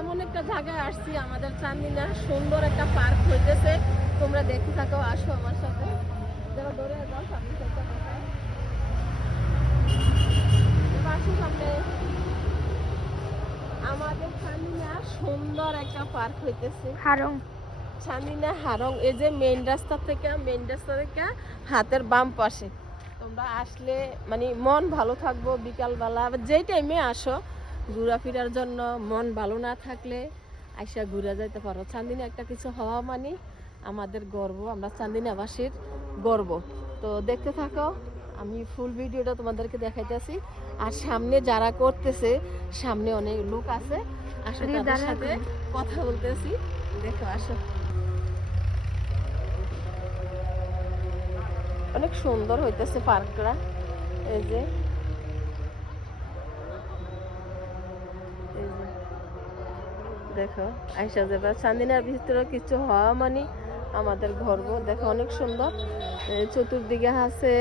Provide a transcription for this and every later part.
এমন একটা জায়গায় আসছি, আমাদের চান্দিনা সুন্দর একটা পার্ক হইতেছে। তোমরা দেখতে থাকো, আসো আমার সাথে। যারা দৌড়ে যাও সামনে থেকে আসো সামনে। আমাদের চান্দিনা সুন্দর একটা পার্ক হইতেছে, হারং চান্দিনা হারং। এই যে মেইন রাস্তা থেকে হাতের বাম পাশে তোমরা আসলে মানে মন ভালো থাকবো। বিকালবেলা যেই টাইমে আসো ঘোরাফেরার জন্য, মন ভালো না থাকলে আইসা ঘুরে যাইতে পারো। চান্দিনা একটা কিছু হওয়া মানে আমাদের গর্ব, আমরা চান্দিনাবাসীর গর্ব। তো দেখতে থাকো, আমি ফুল ভিডিওটা তোমাদেরকে দেখাইতেছি। আর সামনে যারা করতেছে, সামনে অনেক লোক আছে, আসলে তাদের সাথে কথা বলতেছি। দেখো, আসো। অনেক সুন্দর হইতেছে পার্কটা। এই যে দেখো, আইসা যাবে। চান্দিনার ভিতরে কিছু হওয়া মানে আমাদের গর্ব। দেখো অনেক সুন্দর, চতুর্দিকে আছে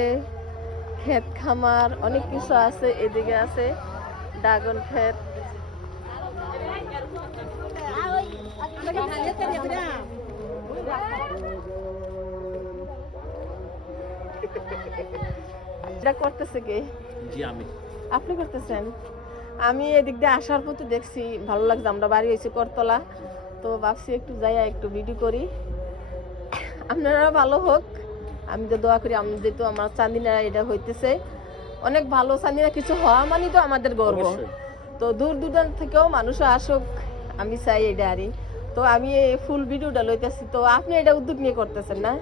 ক্ষেত খামার, অনেক কিছু আছে। এদিকে আছে ড্রাগন ক্ষেত। এটা করতেছে কে? জি আমি। আপনি করতেছেন? আমি এদিক দিয়ে আসার পথে দেখছি, ভালো লাগছে। আমরা বাড়ি হয়েছি করতলা, তো ভাবছি একটু যাই একটু ভিডিও করি। আপনারা ভালো হোক, আমি তো দোয়া করি। আমি যেহেতু আমার চান্দিনা এটা হইতেছে অনেক ভালো, চান্দিনা কিছু হওয়া মানে তো আমাদের গর্ব। তো দূর দূরান্ত থেকেও মানুষ আসুক, আমি চাই এটা আরই। তো আমি এই ফুল ভিডিওটা লইতেছি। তো আপনি এটা উদ্যোগ নিয়ে করতেছেন না?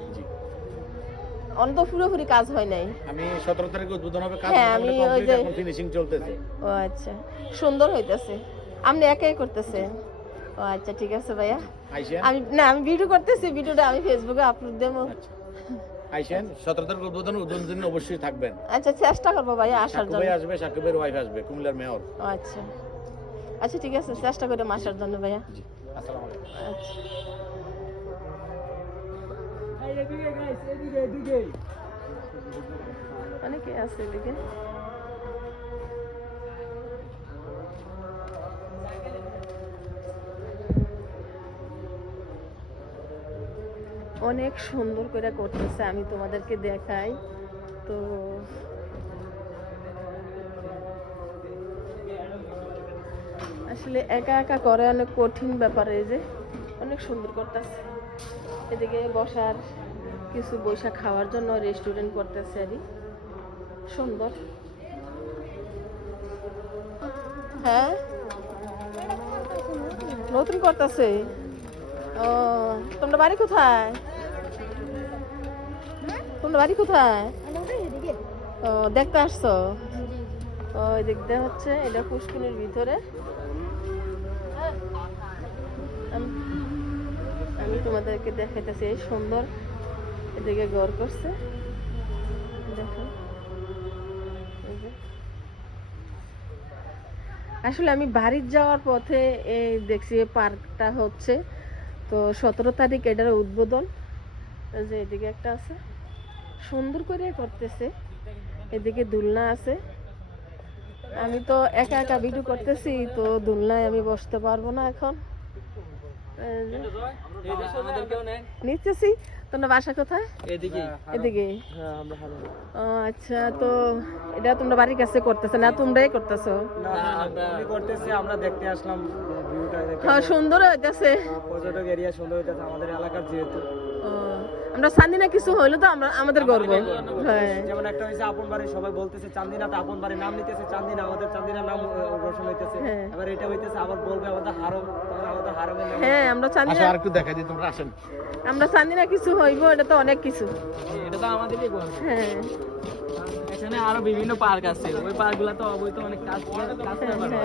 অন্ত পুরোপুরি কাজ হয় নাই। আমি 17 তারিখে উদ্বোধন হবে, কাজ আমি ওই যে এখন ফিনিশিং চলতেছে। ও আচ্ছা, সুন্দর হইতেছে। আপনি একাই করতেছেন? ও আচ্ছা, ঠিক আছে ভাইয়া। আমি ভিডিও করতেছি, ভিডিওটা আমি ফেসবুকে আপলোড দেবো। আইসেন 17 তারিখ উদ্বোধন দিন অবশ্যই থাকবেন। আচ্ছা, চেষ্টা করবো ভাইয়া আসার জন্য। ভাই আসবে, সাকিব ভাইয়ের ওয়াইফ আসবে, কুমিল্লার মেয়র। ও আচ্ছা আচ্ছা, ঠিক আছে, চেষ্টা করে আসার জন্য ভাইয়া। জি, আসসালামু আলাইকুম। আচ্ছা, অনেকে আছে এদিকে। অনেক সুন্দর করে করতেছে, আমি তোমাদেরকে দেখাই। তো আসলে একা একা করে অনেক কঠিন ব্যাপার। এই যে অনেক সুন্দর করতেছে। এদিকে বসার কিছু, বসা খাওয়ার জন্য রেস্টুরেন্ট করতেছে আরই, সুন্দর। হ্যাঁ, নতুন করতেছে। ও, তোমরা বাড়ি কোথায়? তোমরা বাড়ি কোথায়? ও, দেখতে আসছো? ও, দেখতে হচ্ছে এটা পুষ্কিনের ভিতরে। আমি তোমাদেরকে দেখাইতেছি, এই সুন্দর এদিকে ঘর করছে। দেখো, আসলে আমি বাড়ির যাওয়ার পথে এই দেখছি পার্কটা হচ্ছে। তো 17 তারিখ এটার উদ্বোধন। যে এদিকে একটা আছে, সুন্দর করে করতেছে। এদিকে দোলনা আছে। আমি তো একা একা ভিডিও করতেছি, তো দোলনায় আমি বসতে পারবো না এখন। নিতেছি। তোমরা বাসা কোথায়? এদিকে। এদিকে? হ্যাঁ, আমরা ভালো। ও আচ্ছা, তো এটা তোমরা বাড়ির কাছে করতেছো না তোমরাই করতেছো? না, আমি করতেছি, আমরা দেখতে আসলাম ভিউটা দেখে। হ্যাঁ, সুন্দর হইতেছে। পর্যটক এরিয়া সুন্দর হইতেছে আমাদের এলাকার যেহেতু। আমরা চান্দিনা কিছু হইলো তো আমরা আমাদের গর্ব। হ্যাঁ, যেমন একটা হইছে আপন বাড়ি, সবাই বলতেছে চান্দিনাতে আপন বাড়ি নাম নিতেছে চান্দিনা, আমাদের চান্দিনা নাম রোশন হইতেছে। এবার এটা হইতেছে আবার বলবে আমাদের হারম, তখন আমাদের হারমের নাম। হ্যাঁ, আমরা চান্দিনা আচ্ছা, আর একটু দেখাই দিই, তোমরা আসেন। আমরা চান্দিনা কিছু হইব, এটা তো অনেক কিছু। এটা তো আমাদেরই গর্ব। হ্যাঁ, এখানে আরো বিভিন্ন পার্ক আছে, ওই পার্কগুলো তো অবৈধ অনেক কাজ করতে পারবে।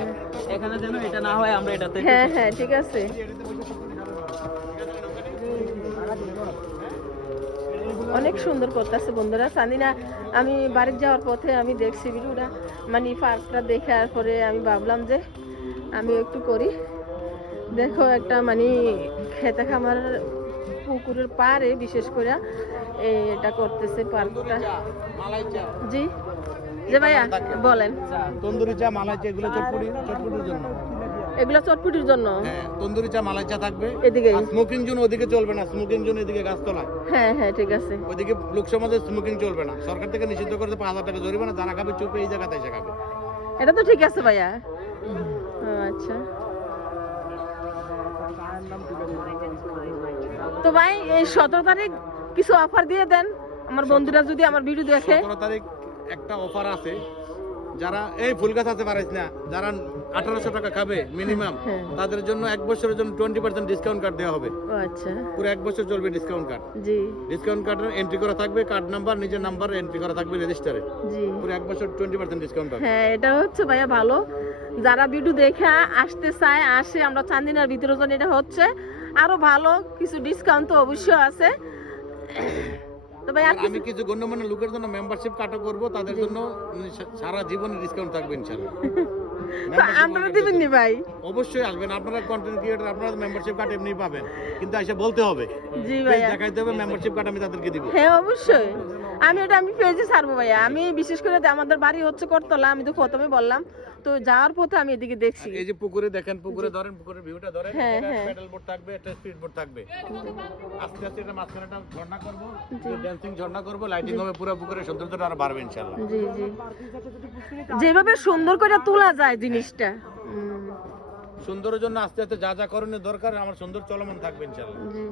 এখানে যেন এটা না হয়, আমরা এটাতে। হ্যাঁ হ্যাঁ, ঠিক আছে। অনেক সুন্দর করতেছে বন্ধুরা চান্দিনা। আমি বাড়ির যাওয়ার পথে আমি দেখছি ভিডিওটা, মানে পার্কটা দেখার পরে আমি ভাবলাম যে আমি একটু করি। দেখো একটা মানে খেতে খামার পুকুরের পাড়ে বিশেষ করে এটা করতেছে পার্কটা। জি যে ভাইয়া বলেন। তন্দুরি চা, মালাই চা, এগুলো চটপটির জন্য। এগুলো চটপটির জন্য। হ্যাঁ, তন্দুরি চা মালাই চা থাকবে। এদিকে আর স্মোকিং জোন ওদিকে চলবে না, স্মোকিং জোন এদিকে গাছতলায়। হ্যাঁ হ্যাঁ ঠিক আছে। ওইদিকে লোক সমাজে স্মোকিং চলবে না, সরকার থেকে নিষিদ্ধ করতে 5,000 টাকা জরিমানা, যারা খাবে চুপে এই জায়গাতে এসে খাবে। এটা তো ঠিক আছে ভাইয়া। ও, আচ্ছা তো ভাই এই 17 তারিখ কিছু অফার দিয়ে দেন আমার বন্ধুরা যদি আমার ভিডিও দেখে। 17 তারিখ একটা অফার আছে, যারা এই ফুল গাছ আছে পারিস না, যারা 1800 টাকা খাবে মিনিমাম, হ্যাঁ। তাদের জন্য 1 বছরের জন্য 20% ডিসকাউন্ট কার্ড দেওয়া হবে। ও আচ্ছা পুরো 1 বছর চলবে ডিসকাউন্ট কার্ড। জি ডিসকাউন্ট কার্ডের এন্ট্রি করা থাকবে, কার্ড নাম্বার নিজের নাম্বার এন্ট্রি করা থাকবে রেজিস্টারে। জি পুরো 1 বছর 20% ডিসকাউন্ট হবে। হ্যাঁ এটা হচ্ছে ভাইয়া ভালো, যারা ভিডিও দেখে আসতে চায় আসে, আমরা চান্দিনার ভিতরে জন, এটা হচ্ছে আরো ভালো, কিছু ডিসকাউন্ট তো অবশ্যই আছে। তো ভাই আর আর আমি কিছু গণ্যমান্য লোকের জন্য মেম্বারশিপ কাটা করব, তাদের জন্য সারা জীবনে ডিসকাউন্ট থাকবে ইনশাআল্লাহ। আপনারা দিবেন নি ভাই? অবশ্যই আসবেন, আপনারা কন্টেন্ট ক্রিয়েটর, আপনারা মেম্বারশিপ কার্ড এমনি পাবেন, কিন্তু এসে বলতে হবে, জি ভাইয়া দেখাইতে হবে মেম্বারশিপ কার্ড আমি তাদেরকে দিব। হ্যাঁ অবশ্যই, আমি পেজে ছাড়বো ভাইয়া। আমি বিশেষ করে আমাদের বাড়ি হচ্ছে করতলা, আমি তো প্রথমে বললাম, তো যাওয়ার পথে আমি এদিকে দেখছি। এই যে পুকুরে দেখেন, পুকুরে ধরেন, পুকুরের ভিউটা ধরেন, হ্যাঁ, এটা হ্যাঁ। প্যাডেল বোর্ড থাকবে, একটা স্পিড বোর্ড থাকবে। আস্তে আস্তে এটা মাঝখানেটা ঝর্ণা করব, ড্যান্সিং ঝর্ণা করব, লাইটিং হবে, পুরো পুকুরের সৌন্দর্যটা আরো বাড়বে ইনশাআল্লাহ। জি জি যেভাবে সুন্দর করে তোলা যায় জিনিসটা। সুন্দরের জন্য আস্তে আস্তে যা যা করণীয় দরকার আমার সুন্দর চলমান থাকবে ইনশাআল্লাহ। জি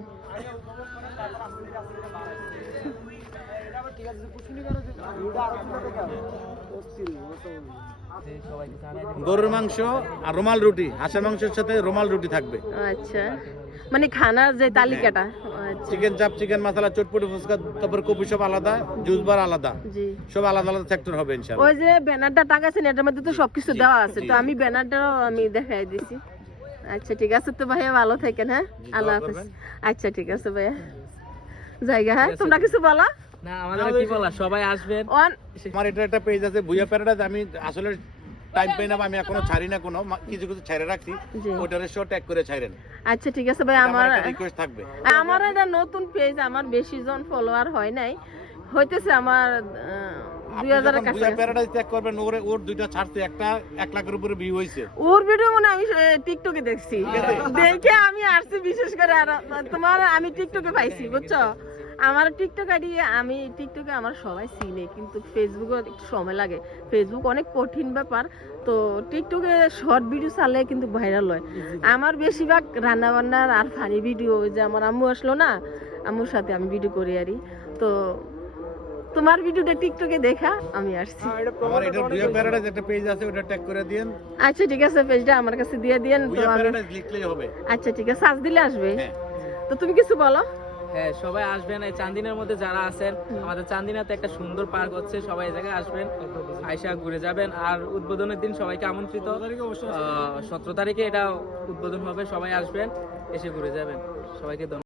গরুর মাংস আর রুমাল রুটি, হাঁসের মাংসের সাথে রুমাল রুটি থাকবে। আচ্ছা মানে খানার যে তালিকাটা। আচ্ছা চিকেন চাপ, চিকেন মশলা, চটপটি, ফুচকা, তারপর কফি সব আলাদা, জুস বার আলাদা, জি সব আলাদা আলাদা সেক্টর হবে ইনশাআল্লাহ। ওই যে ব্যানারটা টাঙাছেন এটার মধ্যে তো সবকিছু দেওয়া আছে, তো আমি ব্যানারটাও আমি দেখাই দিছি। আচ্ছা ঠিক আছে তো ভাইয়া, ভালো থাকেন। হ্যাঁ আল্লাহ হাফেজ। আচ্ছা ঠিক আছে ভাইয়া, জায়গা। হ্যাঁ তোমরা কিছু বলো না, আমাদের কি বলা, সবাই আসবেন। আমার এটা একটা পেজ আছে ভুইয়া প্যারাডাইজ, আমি আসলে টাইম পাই না, আমি এখনো ছাড়ি না, কোনো কিছু কিছু ছেড়ে রাখছি, জি। ওটারে শো ট্যাগ করে ছাড়েন। আচ্ছা ঠিক আছে ভাই, আমার রিকোয়েস্ট থাকবে। আমার এটা নতুন পেজ, আমার বেশি জন ফলোয়ার হয় নাই, হইতেছে আমার 2000 এর কাছে। ভুইয়া প্যারাডাইজ ট্যাগ করবেন, ওর দুইটা ছাড়তে একটা 1 লাখের উপরে ভিউ হইছে। ওর ভিডিও মানে আমি টিকটকে দেখছি, দেখে আমি আসছি বিশেষ করে। আর তোমার আমি টিকটকে পাইছি বুঝছো, আমার টিকটক আইডি, আমি টিকটকে আমার সবাই চিনে, কিন্তু ফেসবুকে একটু সময় লাগে, ফেসবুক অনেক কঠিন ব্যাপার। তো টিকটকে শর্ট ভিডিও চালে কিন্তু ভাইরাল হয়। আমার বেশিরভাগ রান্না বান্নার আর ফানি ভিডিও, যে আমার আম্মু আসলো না, আম্মুর সাথে আমি ভিডিও করি আরই। তো তোমার ভিডিওটা টিকটকে দেখা আমি আসছি। আমার এটা ভুইয়া প্যারাডাইজ একটা পেজ আছে, ওটা ট্যাগ করে দিয়েন। আচ্ছা ঠিক আছে, পেজটা আমার কাছে দিয়ে দিয়েন তো ভুইয়া আমি। প্যারাডাইজ লিখলেই হবে। আচ্ছা ঠিক আছে, সার্চ দিলে আসবে। হ্যাঁ। তো তুমি কিছু বলো। হ্যাঁ সবাই আসবেন, এই চান্দিনার মধ্যে যারা আছেন, আমাদের চান্দিনাতে একটা সুন্দর পার্ক হচ্ছে, সবাই এই জায়গায় আসবেন, আইসা ঘুরে যাবেন। আর উদ্বোধনের দিন সবাইকে আমন্ত্রিত, 17 তারিখে এটা উদ্বোধন হবে, সবাই আসবেন, এসে ঘুরে যাবেন। সবাইকে ধন্যবাদ।